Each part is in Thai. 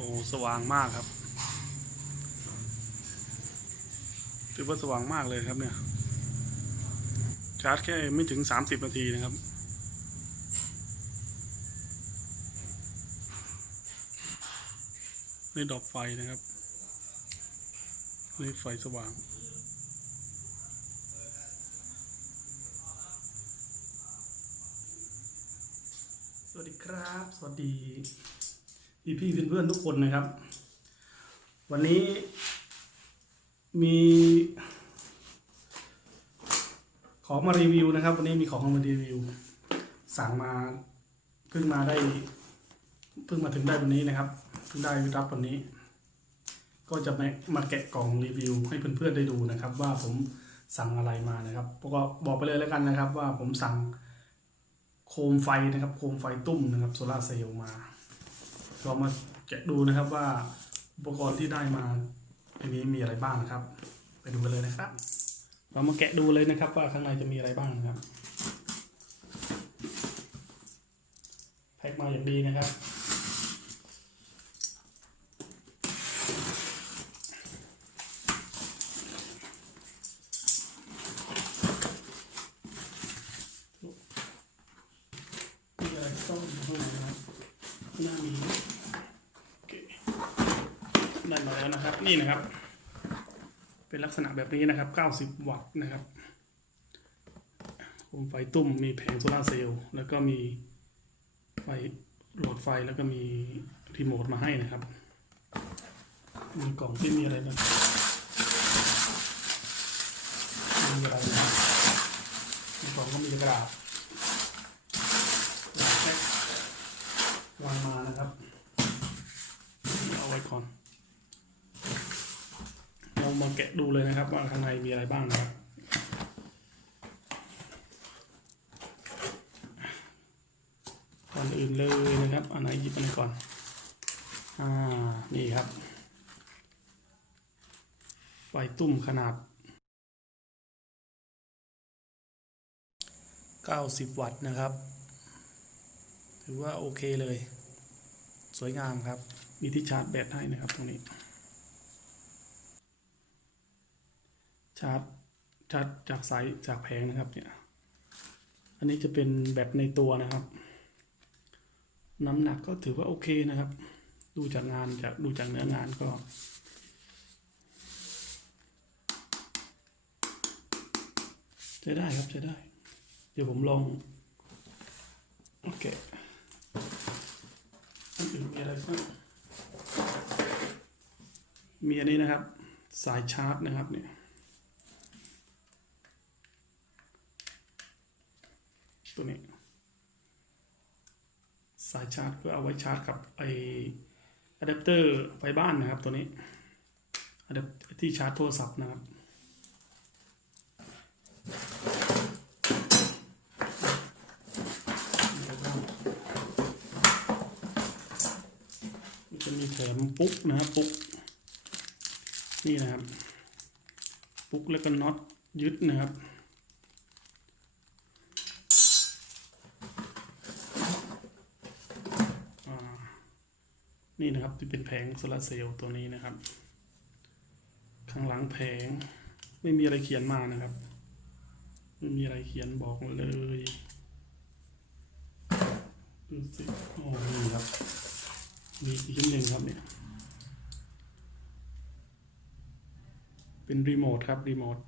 อ้โหสว่างมากครับถือว่าสว่างมากเลยครับเนี่ย ชาร์จแค่ไม่ถึงสามสิบนาทีนะครับ นี่ดอกไฟนะครับ นี่ไฟสว่างสวัสดีครับ สวัสดี พี่พี่ๆเพื่อนทุกคนนะครับ วันนี้มีของมารีวิวนะครับ วันนี้มีของมารีวิว สั่งมาเพิ่งมาได้เพิ่งมาถึงได้วันนี้นะครับเพิ่งได้รับวันนี้ ก็จะมามาแกะกล่องรีวิว ให้เพื่อนๆได้ดูนะครับ ว่าผมสั่งอะไรมานะครับก็บอกไปเลยแล้วกันนะครับ ว่าผมสั่งโคมไฟนะครับ โคมไฟตุ้มนะครับโซลาเซลล์มา เรามาแกะดูนะครับว่าอุปกรณ์ที่ได้มาในนี้มีอะไรบ้างนะครับ ไปดูกันเลยนะครับ เรามาแกะดูเลยนะครับว่าข้างในจะมีอะไรบ้างนะครับแพ็คมาอย่างดีนะครับ มีอะไรซ่อนอยู่ข้างในนะครับหน้ามีโอเค ได้มาแล้วนะครับ นี่นะครับ เป็นลักษณะแบบนี้นะครับ 90 วัตต์นะครับโคมไฟตุ้มมีแผงโซลาเซลล์แล้วก็มีไฟโหลดไฟแล้วก็มีรีโมทมาให้นะครับ มีกล่องที่มีอะไรบ้างมีอะไรนะครับในกล่องก็มีกระดาษวางมานะครับ เอาไว้ก่อนะดูเลยนะครับ ว่าข้างในมีอะไรบ้างนะครับก่อนอื่นเลยนะครับ อันไหนหยิบอันไหนก่อน อ่า นี่ครับ ไฟตุ้มขนาด 90 วัตต์นะครับ ถือว่าโอเคเลย สวยงามครับ มีที่ชาร์จแบตให้นะครับตรงนี้ ชาร์จชาร์จจากสายจากแผงนะครับเนี่ยอันนี้จะเป็นแบตในตัวนะครับ น้ำหนักก็ถือว่าโอเคนะครับ ดูจากงานจากดูจากเนื้องานก็ใช้ได้ครับใช้ได้ เดี๋ยวผมลองโอเคอันอื่นมีอะไรบ้างมีอันนี้นะครับ สายชาร์จนะครับเนี่ย ตัวนี้ สายชาร์จเพื่อเอาไว้ชาร์จกับไออะแดปเตอร์ไฟบ้านนะครับตัวนี้อะแดปที่ชาร์จโทรศัพท์นะครับจะมีแถมปุ๊กนะครับปุ๊กนี่นะครับปุ๊กแล้วก็น็อตยึดนะครับอ่า นะครับ ที่เป็นแผงโซลาเซลล์ตัวนี้นะครับ ข้างหลังแผงไม่มีอะไรเขียนมานะครับ ไม่มีอะไรเขียนบอกเลยดูสิโอ้นี่ครับ มีอีกชิ้นหนึ่งครับเนี่ย เป็นรีโมทครับรีโมท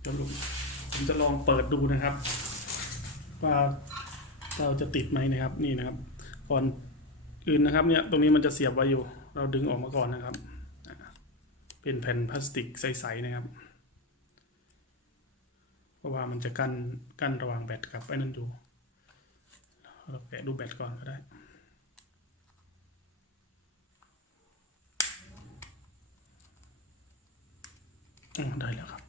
เดี๋ยวลุงผมจะลองเปิดดูนะครับ ว่าเราจะติดไหมนะครับนี่นะครับ ก่อนอื่นนะครับเนี่ยตรงนี้มันจะเสียบไว้อยู่ เราดึงออกมาก่อนนะครับ เป็นแผ่นพลาสติกใสๆนะครับ เพราะว่ามันจะกั้นกั้นระหว่างแบตกับไอ้นั่นอยู่เราแกะดูแบตก่อนก็ได้ได้แล้วครับ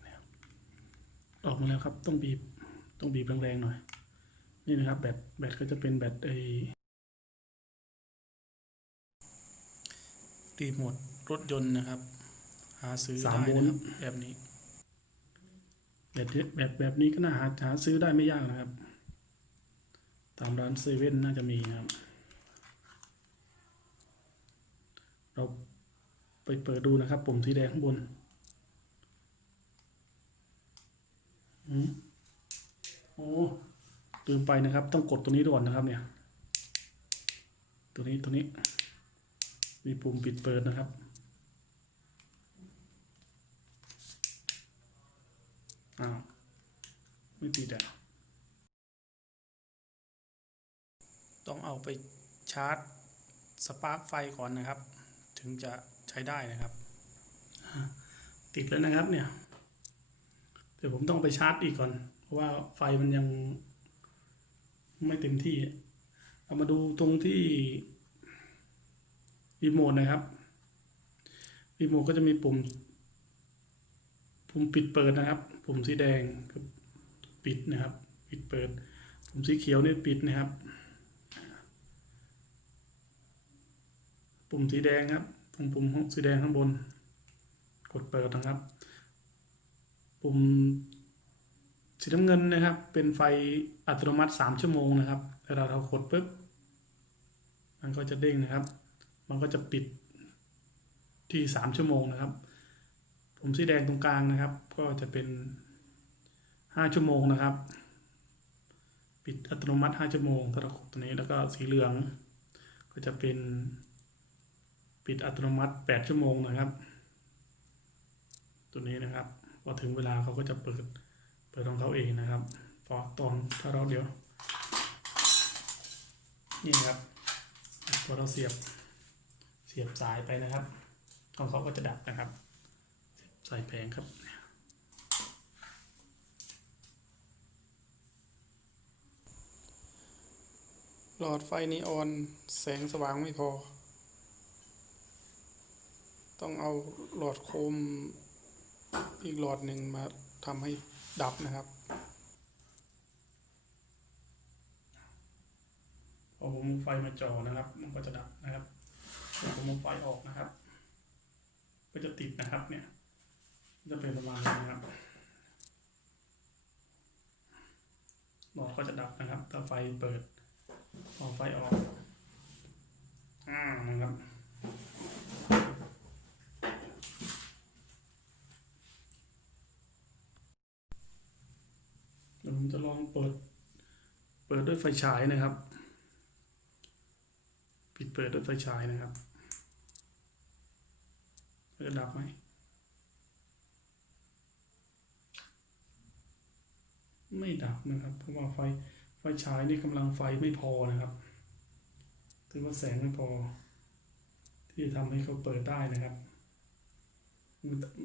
ออกมาแล้วครับต้องบีบต้องบีบแรงๆหน่อย นี่นะครับแบตแบตก็จะเป็นแบตไอ รีโมทรถยนต์นะครับ หาซื้อได้นะครับแบบนี้แบบนี้แบบแบบนี้ก็น่าหาหาซื้อได้ไม่ยากนะครับ ตามร้านเซเว่นน่าจะมีนะครับ เราไปเปิดดูนะครับปุ่มสีแดงข้างบนอืมโอ้ลืมไปนะครับ ต้องกดตัวนี้ก่อนนะครับเนี่ย ตัวนี้ตัวนี้ มีปุ่มปิดเปิดนะครับ อ้าว ไม่ติดอะ ต้องเอาไปชาร์จสปาร์คไฟก่อนนะครับ ถึงจะใช้ได้นะครับ ติดแล้วนะครับเนี่ย เดี๋ยวผมต้องไปชาร์จอีกก่อน เพราะว่าไฟมันยังไม่เต็มที่ เอามาดูตรงที่ รีโมทนะครับรีโมทก็จะมีปุ่ม ปุ่มปิดเปิดนะครับ ปุ่มสีแดงคือปิดนะครับ ปิดเปิด ปุ่มสีเขียวนี่ปิดนะครับ ปุ่มสีแดงครับปุ่มปุ่มสีแดงข้างบน กดเปิดนะครับ ปุ่มสีน้ำเงินนะครับ เป็นไฟอัตโนมัติสามชั่วโมงนะครับเวลาเรากดปุ๊บ มันก็จะเด้งนะครับ มันก็จะปิดที่สามชั่วโมงนะครับ ผมสีแดงตรงกลางนะครับ ก็จะเป็นห้าชั่วโมงนะครับ ปิดอัตโนมัติห้าชั่วโมงถ้าเรากตัวนี้แล้วก็สีเหลือง ก็จะเป็น ปิดอัตโนมัติแปดชั่วโมงนะครับ ตัวนี้นะครับพอถึงเวลาเขาก็จะเปิดเปิดของเขาเองนะครับพอตอนถ้าเราเดี๋ยวนี่นะครับพอเราเสียบ สียบสายไปนะครับของเขาก็จะดับนะครับใส่แผงครับหลอดไฟนีออน แสงสว่างไม่พอ ต้องเอาหลอดโคมอีกหลอดหนึ่งมาทำให้ดับนะครับพอผมเอาไฟมาจ่อนะครับ มันก็จะดับนะครับ พอผมเอาไฟออกนะครับ ก็จะติดนะครับเนี่ย จะเป็นประมาณนี้นะครับหลอดก็จะดับนะครับถ้าไฟเปิดพอไฟออกอ่านะครับเดี๋ยวผมจะลองเปิด เปิดด้วยไฟฉายนะครับ ปิดเปิดด้วยไฟฉายนะครับ จะดับไหมไม่ดับนะครับ เพราะว่าไฟไฟฉายนี่กำลังไฟไม่พอนะครับถือว่าแสงไม่พอ ที่จะทำให้เขาเปิดได้นะครับ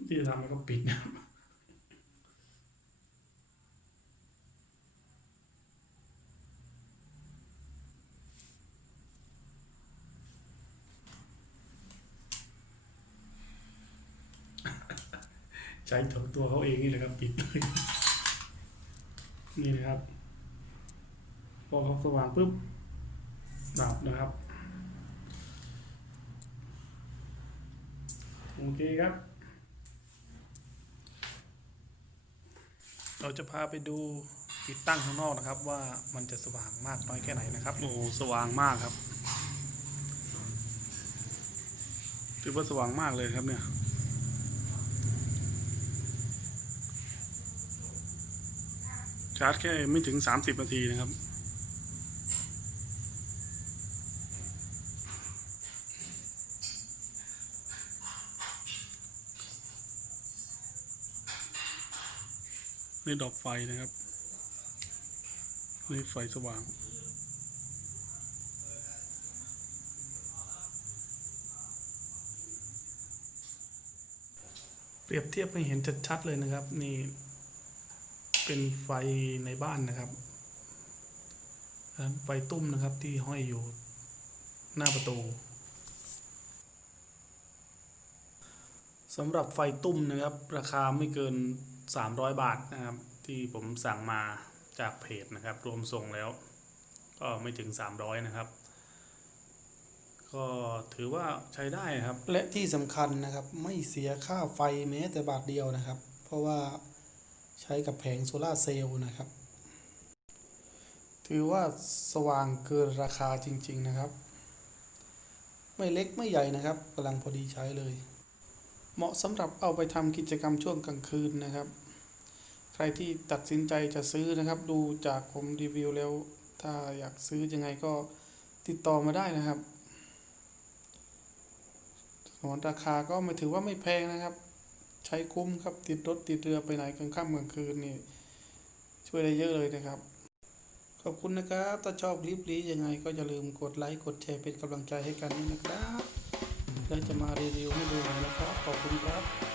ที่จะทำให้เขาปิดนะครับ ใช้ถงตัวเขาเองนี่แหละครับปิดเลยนี่นะครับ พอเขาสว่างปุ๊บดับนะครับ โอเคครับ เราจะพาไปดูติดตั้งข้างนอกนะครับ ว่ามันจะสว่างมากน้อยแค่ไหนนะครับโอ้สว่างมากครับถือว่าสว่างมากเลยครับเนี่ย ชาร์จแค่ไม่ถึงสามสิบนาทีนะครับ นี่ดอกไฟนะครับ นี่ไฟสว่างเปรียบเทียบให้เห็นชัดๆเลยนะครับ นี่ เป็นไฟในบ้านนะครับ ไฟตุ้มนะครับที่ห้อยอยู่หน้าประตูสำหรับไฟตุ้มนะครับ ราคาไม่เกิน 300 บาทนะครับ ที่ผมสั่งมาจากเพจนะครับ รวมส่งแล้ว ก็ไม่ถึง 300 นะครับ ก็ถือว่าใช้ได้นะครับ และที่สำคัญนะครับ ไม่เสียค่าไฟแม้แต่บาทเดียวนะครับ เพราะว่า ใช้กับแผงโซลาเซลล์นะครับ ถือว่าสว่างเกินราคาจริง ๆ นะครับ ไม่เล็กไม่ใหญ่นะครับกำลังพอดีใช้เลย เหมาะสำหรับเอาไปทำกิจกรรมช่วงกลางคืนนะครับ ใครที่ตัดสินใจจะซื้อนะครับ ดูจากผมรีวิวแล้ว ถ้าอยากซื้อยังไงก็ติดต่อมาได้นะครับส่วนราคาก็ไม่ถือว่าไม่แพงนะครับ ใช้คุ้มครับติดรถติดเรือไปไหนกลางค่ำกลางคืนนี่ช่วยได้เยอะเลยนะครับ ขอบคุณนะครับ ถ้าชอบคลิปนี้ยังไงก็อย่าลืมกดไลค์กดแชร์เป็นกำลังใจให้กันด้นะครับ แล้วจะมารีวิวให้ดูนะครับ ขอบคุณครับ